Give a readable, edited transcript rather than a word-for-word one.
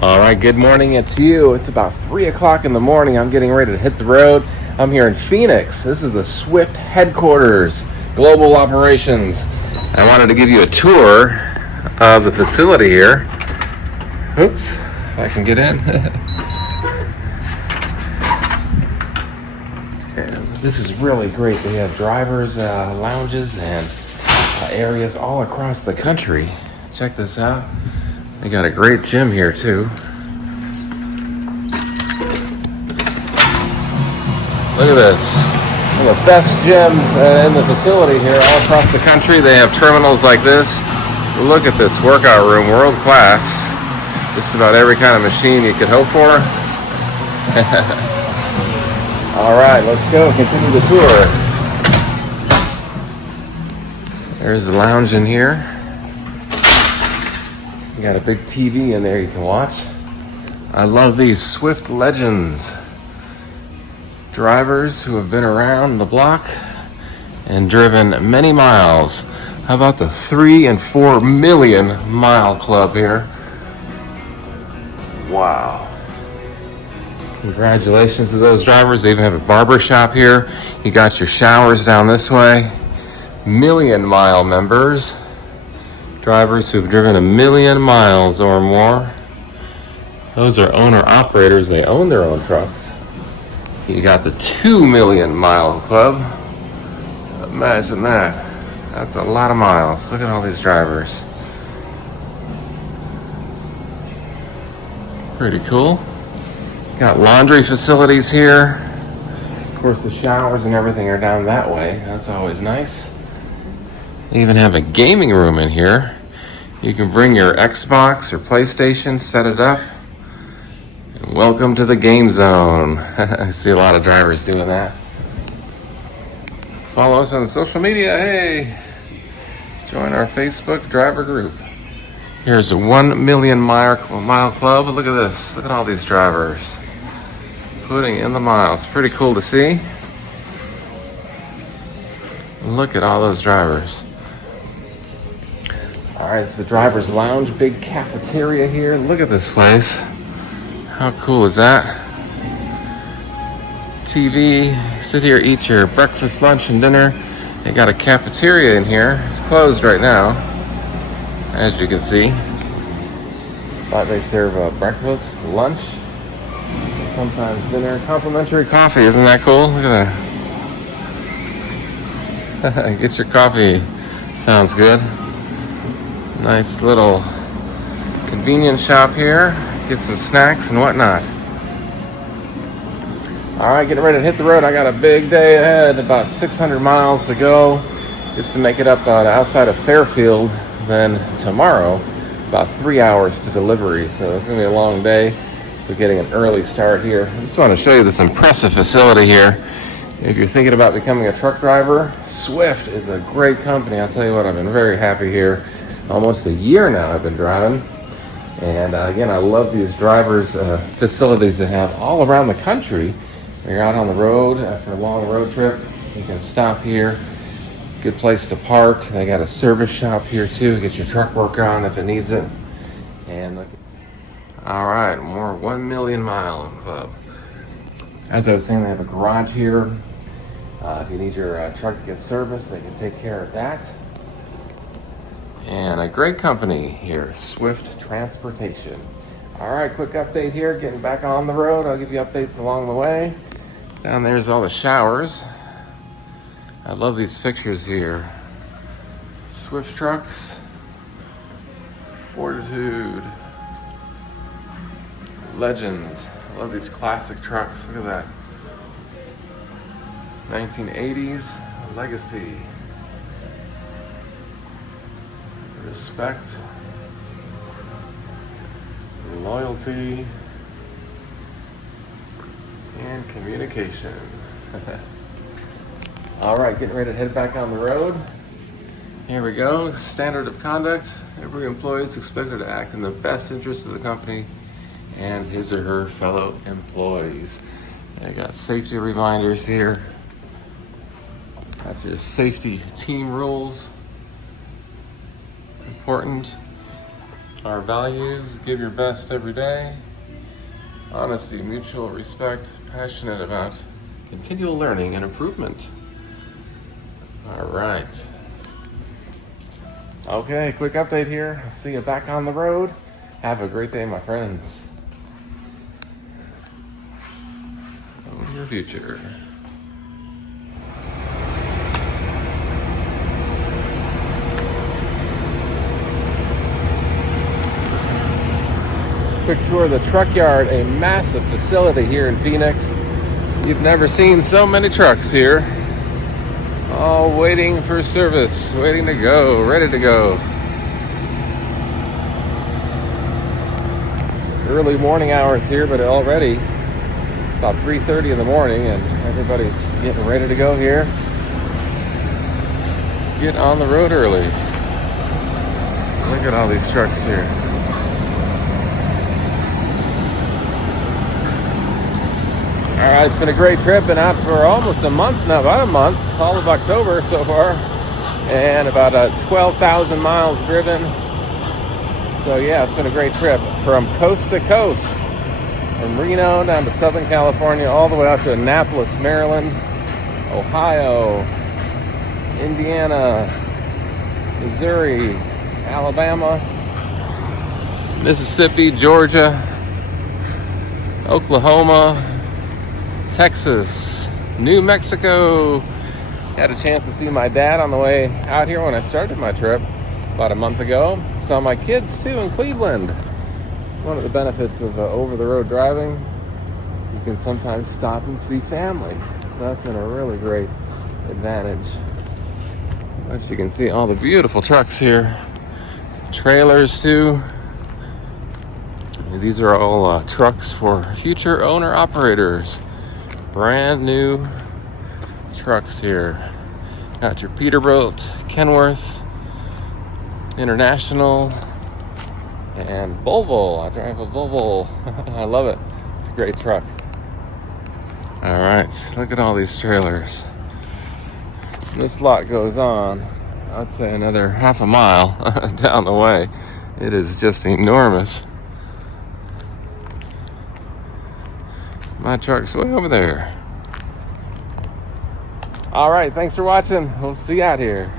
All right, good morning. It's you. It's about 3 o'clock in the morning. I'm getting ready to hit the road. I'm here in Phoenix. This is the Swift headquarters, global operations. I wanted to give you a tour of the facility here. Oops, if I can get in. And this is really great. They have drivers' lounges and areas all across the country. Check this out. They got a great gym here too. Look at this. One of the best gyms in the facility here all across the country. They have terminals like this. Look at this workout room, world class. Just about every kind of machine you could hope for. All right, let's go. Continue the tour. There's the lounge in here. You got a big TV in there you can watch. I love these Swift legends. Drivers who have been around the block and driven many miles. How about the 3 and 4 million mile club here? Wow. Congratulations to those drivers. They even have a barber shop here. You got your showers down this way. Million mile members. Drivers who've driven 1 million miles or more. Those are owner operators. They own their own trucks. You got the 2 million mile club. Imagine that. That's a lot of miles. Look at all these drivers. Pretty cool. Got laundry facilities here. Of course, the showers and everything are down that way. That's always nice. They even have a gaming room in here. You can bring your Xbox or PlayStation, set it up. Welcome to the game zone. I see a lot of drivers doing that. Follow us on social media. Hey, join our Facebook driver group. Here's a 1 million mile club. Look at this. Look at all these drivers putting in the miles. Pretty cool to see. Look at all those drivers. All right, it's the driver's lounge. Big cafeteria here. Look at this place. How cool is that? TV, sit here, eat your breakfast, lunch, and dinner. They got a cafeteria in here. It's closed right now, as you can see. But they serve breakfast, lunch, and sometimes dinner. Complimentary coffee, isn't that cool? Look at that. Get your coffee, sounds good. Nice little convenience shop here. Get some snacks and whatnot. All right, getting ready to hit the road. I got a big day ahead, about 600 miles to go just to make it up outside of Fairfield. Then tomorrow, about 3 hours to delivery. So it's gonna be a long day. So getting an early start here. I just want to show you this impressive facility here. If you're thinking about becoming a truck driver, Swift is a great company. I'll tell you what, I've been very happy here. Almost a year now I've been driving. And again, I love these drivers' facilities they have all around the country. When you're out on the road after a long road trip, you can stop here. Good place to park. They got a service shop here too. Get your truck work on if it needs it. And look. All right, more 1 million mile club. As I was saying, they have a garage here. If you need your truck to get serviced, they can take care of that. And a great company here, Swift Transportation. All right, quick update here, getting back on the road. I'll give you updates along the way. Down there's all the showers. I love these pictures here. Swift trucks, Fortitude, Legends. I love these classic trucks. Look at that. 1980s Legacy. Respect, loyalty, and communication. All right, getting ready to head back on the road. Here we go. Standard of conduct. Every employee is expected to act in the best interest of the company and his or her fellow employees. I got safety reminders here. Got your safety team rules. Important. Our values: give your best every day, honesty, mutual respect, passionate about continual learning and improvement. All right. Okay, quick update here. I'll see you back on the road. Have a great day, my friends. Own your future. Quick tour of the truck yard, a massive facility here in Phoenix. You've never seen so many trucks here. All waiting for service, waiting to go, ready to go. It's early morning hours here, but already about 3:30 in the morning, and everybody's getting ready to go here. Get on the road early. Look at all these trucks here. All right, it's been a great trip. Been out for almost a month now, about a month, all of October so far, and about 12,000 miles driven. So yeah, it's been a great trip from coast to coast, from Reno down to Southern California, all the way out to Annapolis, Maryland, Ohio, Indiana, Missouri, Alabama, Mississippi, Georgia, Oklahoma, Texas, New Mexico. Had a chance to see my dad on the way out here when I started my trip about a month ago. Saw my kids too in Cleveland. One of the benefits of over-the-road driving, you can sometimes stop and see family. So that's been a really great advantage. As you can see, all the beautiful trucks here. Trailers too. These are all trucks for future owner-operators. Brand new trucks here. Got your Peterbilt, Kenworth, International, and Volvo. I drive a Volvo. I love it. It's a great truck. All right, look at all these trailers. This lot goes on, I'd say another half a mile down the way. It is just enormous. My truck's way over there. All right, thanks for watching. We'll see you out here.